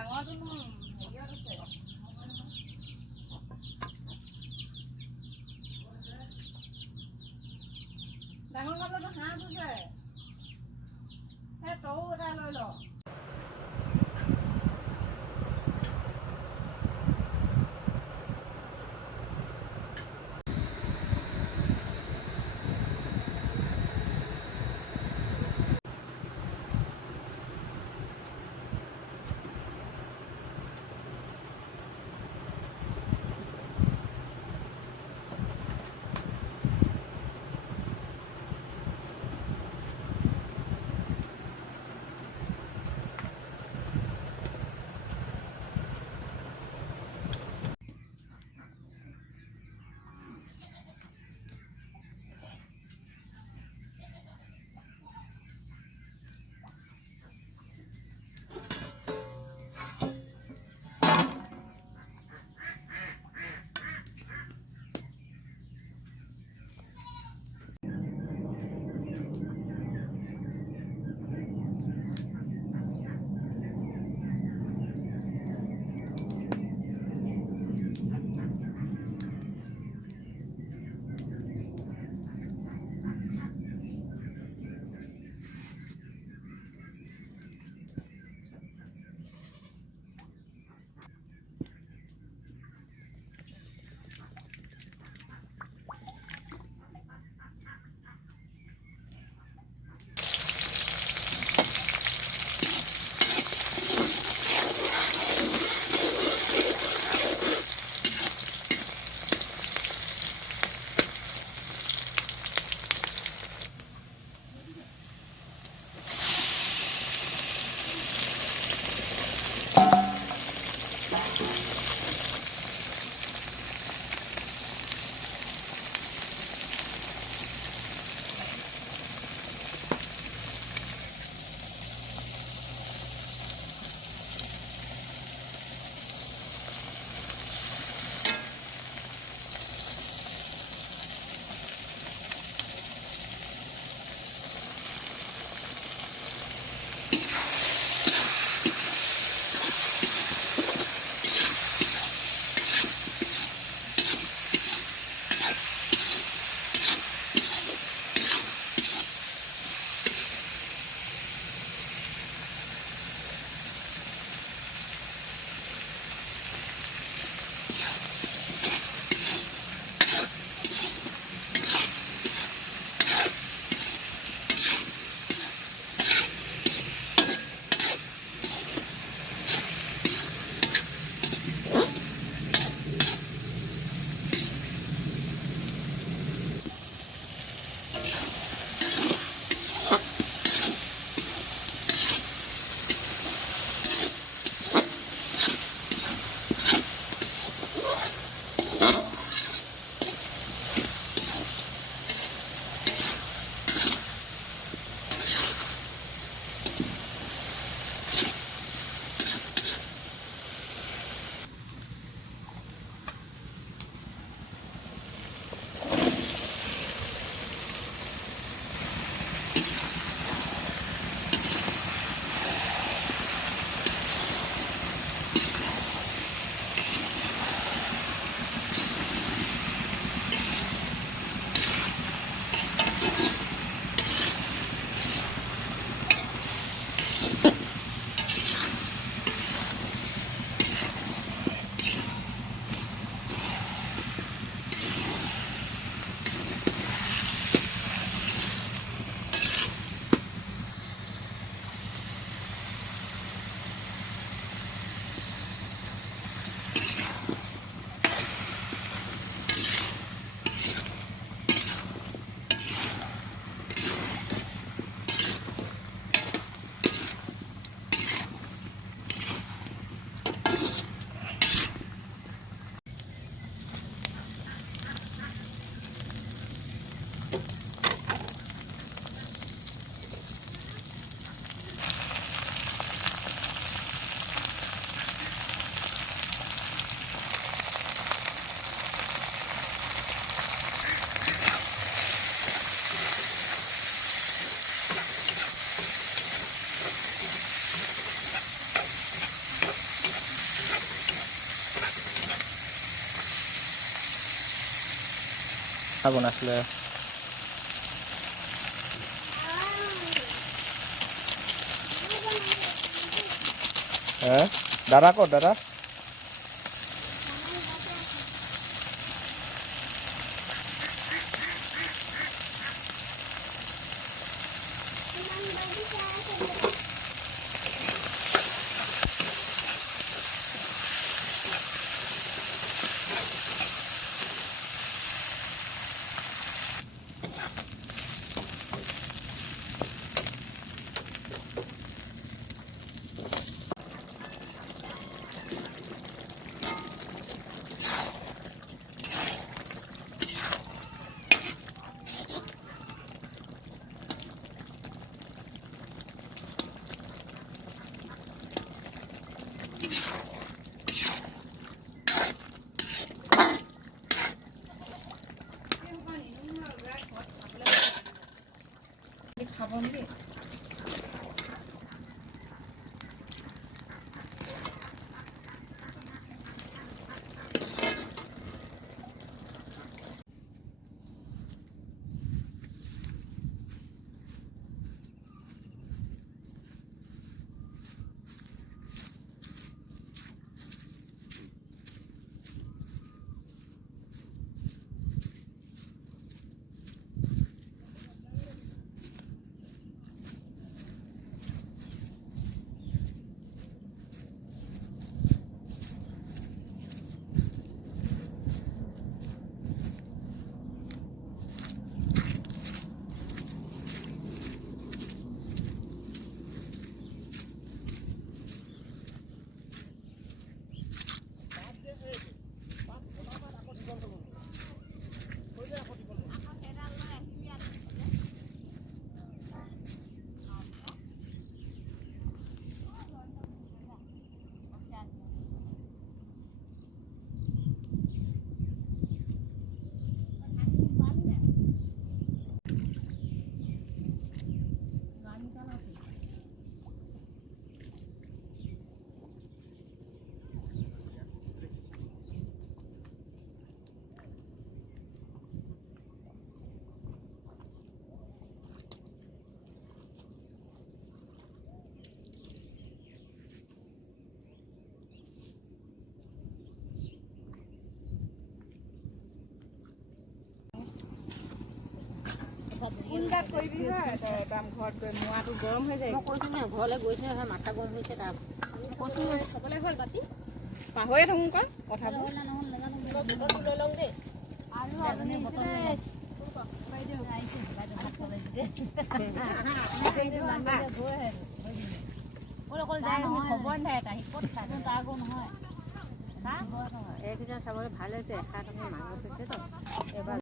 ดังนั้นเราต้องหาทุกอย่างแค่โตได้เลยหรอ পিঠা বনাইছিলে। দাদা ক'ত দাদা? খাব নেকি? কোনটাত কৰিবি হয় তই কাম ঘৰত গৈ মোৱাটো গৰম হৈ যায়। মই কৈছোঁ নহয় ঘৰলৈ গৈছে নহয় মাথা গৰম হৈছে তাৰ কৈছোঁ চবলৈ হ'ল বাতি পাহৰিয়ে থাকোঁ কয় কথাবোৰ। লৈ লওঁ দেই আৰু এইকেইটা চাবলৈ ভাল হৈছে এসাত মানুহ হৈছে তো এবাৰ